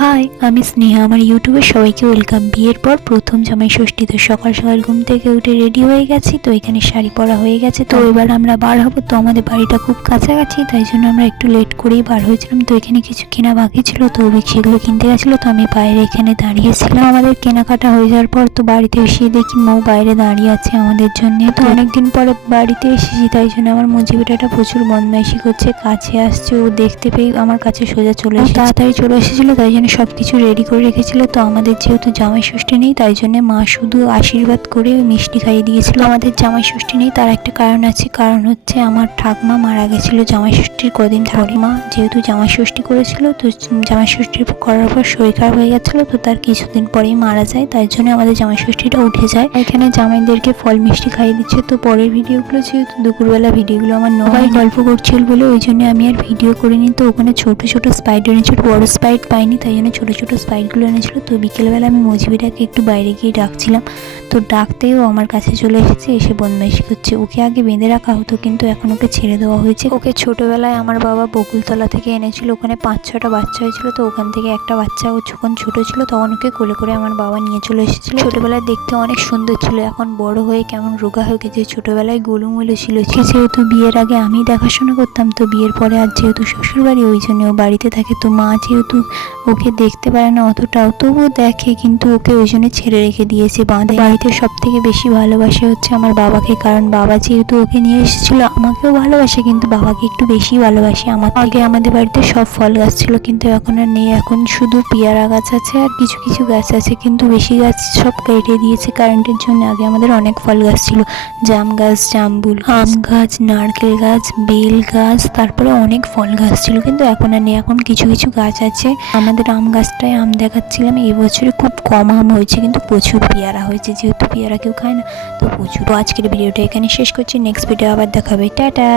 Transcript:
High, আমি স্নেহা। আমার ইউটিউবে সবাইকে ওয়েলকাম। বিয়ের পর প্রথম জামাই ষষ্ঠী, তো সকাল সকাল ঘুম থেকে উঠে রেডি হয়ে গেছি। তো এখানে শাড়ি পরা হয়ে গেছে। তো এবার আমরা বার হবো। তো আমাদের বাড়িটা খুব কাছাকাছি, তাই জন্য আমরা একটু লেট করেই বার হয়েছিলাম। তো এখানে কিছু কেনা বাকি ছিল, তো সেগুলো কিনতে গেছিলো। তো আমি বাইরে এখানে দাঁড়িয়েছিলাম। আমাদের কেনাকাটা হয়ে যাওয়ার পর তো বাড়িতে এসে দেখি মৌ বাইরে দাঁড়িয়ে আছে আমাদের জন্য। তো অনেকদিন পরে বাড়িতে এসেছি, তাই জন্য আমার মুজিবিটাটা প্রচুর বদমাইশি করছে, কাছে আসছে। ও দেখতে পেয়ে আমার কাছে সোজা চলে এসেছে, তাড়াতাড়ি চলে এসেছিলো, তাই জন্য সবকিছু রেডি করে রেখেছিল। তো আমাদের যেহেতু জামাই ষষ্ঠী নেই, তাই জন্য মা শুধু আশীর্বাদ করে মিষ্টি খাইয়ে দিয়েছিল। আমাদের জামাই ষষ্ঠী নেই, তার একটা কারণ আছে। কারণ হচ্ছে আমার ঠাকমা মারা গেছিল জামাই ষষ্ঠীর কদিন পরে। মা যেহেতু জামাই ষষ্ঠী করেছিল, তো জামাই ষষ্ঠী করার পর শরীর খারাপ হয়ে গেছিলো, তো তার কিছুদিন পরেই মারা যায়। তাই জন্য আমাদের জামাই ষষ্ঠীটা উঠে যায়। এখানে জামাইদেরকে ফল মিষ্টি খাইয়ে দিচ্ছে। তো পরের ভিডিওগুলো যেহেতু দুপুরবেলা ভিডিওগুলো আমার নয়, গল্প করছিল বলে ওই জন্য আমি আর ভিডিও করিনি। তো ওখানে ছোট ছোট স্পাইড এনেছিল, বড় স্পাইড পাইনি, তাই জন্য ছোট ছোট স্পাইডগুলো এনেছিল। তো বিকেলবেলা আমি মজিবিটাকে একটু বাইরে গিয়ে ডাকছিলাম। তো ডাকতেও আমার কাছে চলে এসেছে, এসে বদমাইশি করছে। ওকে আগে বেঁধে রাখা হতো, কিন্তু এখন ওকে ছেড়ে দেওয়া হয়েছে। ওকে ছোটোবেলায় আমার বাবা বকুলতলা থেকে এনেছিল। ওখানে 5-6টা বাচ্চা হয়েছিল। তো ওখান থেকে একটা বাচ্চা ও যখন ছোটো ছিল তখন ওকে কোলে করে আমার বাবা নিয়ে চলে এসেছিলো। ছোটোবেলায় দেখতে অনেক সুন্দর ছিল, এখন বড় হয়ে কেমন রোগা হয়ে গেছে। ছোটোবেলায় গোলুমুলু ছিল। যেহেতু বিয়ের আগে আমি দেখাশোনা করতাম, তো বিয়ের পরে আর যেহেতু শ্বশুরবাড়ি, ওই জন্য ও বাড়িতে থাকে। তো মা যেহেতু ওকে দেখতে পারে না অতটাও, তবুও দেখে, কিন্তু ওকে ওই জন্য ছেড়ে রেখে দিয়েছে বাঁধে। বাড়িতে সব থেকে বেশি ভালোবাসে হচ্ছে আমার বাবাকে, কারণ বাবা যেহেতু ওকে নিয়ে এসেছিল। আমাকেও ভালোবাসে, কিন্তু বাবাকে একটু বেশি ভালোবাসে। আগে আমাদের বাড়িতে সব ফল গাছ ছিল, কিন্তু এখন আর নেই। এখন শুধু পেয়ারা গাছ আছে আর কিছু কিছু গাছ আছে, কিন্তু বেশি গাছ সব কেটে দিয়েছে কারেন্টের জন্য। আগে আমাদের অনেক ফল গাছ ছিল, জাম গাছ, জামরুল, আম গাছ, নারকেল গাছ, বেল গাছ, তারপরে অনেক ফল গাছ ছিল, কিন্তু এখন আর নেই। এখন কিছু কিছু গাছ আছে। আমাদের আম গাছটায় আম দেখাচ্ছিলাম, এই বছরে খুব কম আম হয়েছে, কিন্তু প্রচুর পেয়ারা হয়েছে। যেহেতু পেয়ারা কেউ খায় না, তো প্রচুর। তো আজকের ভিডিওটা এখানে শেষ করছি। নেক্সট ভিডিও আবার দেখাবে। টাটা।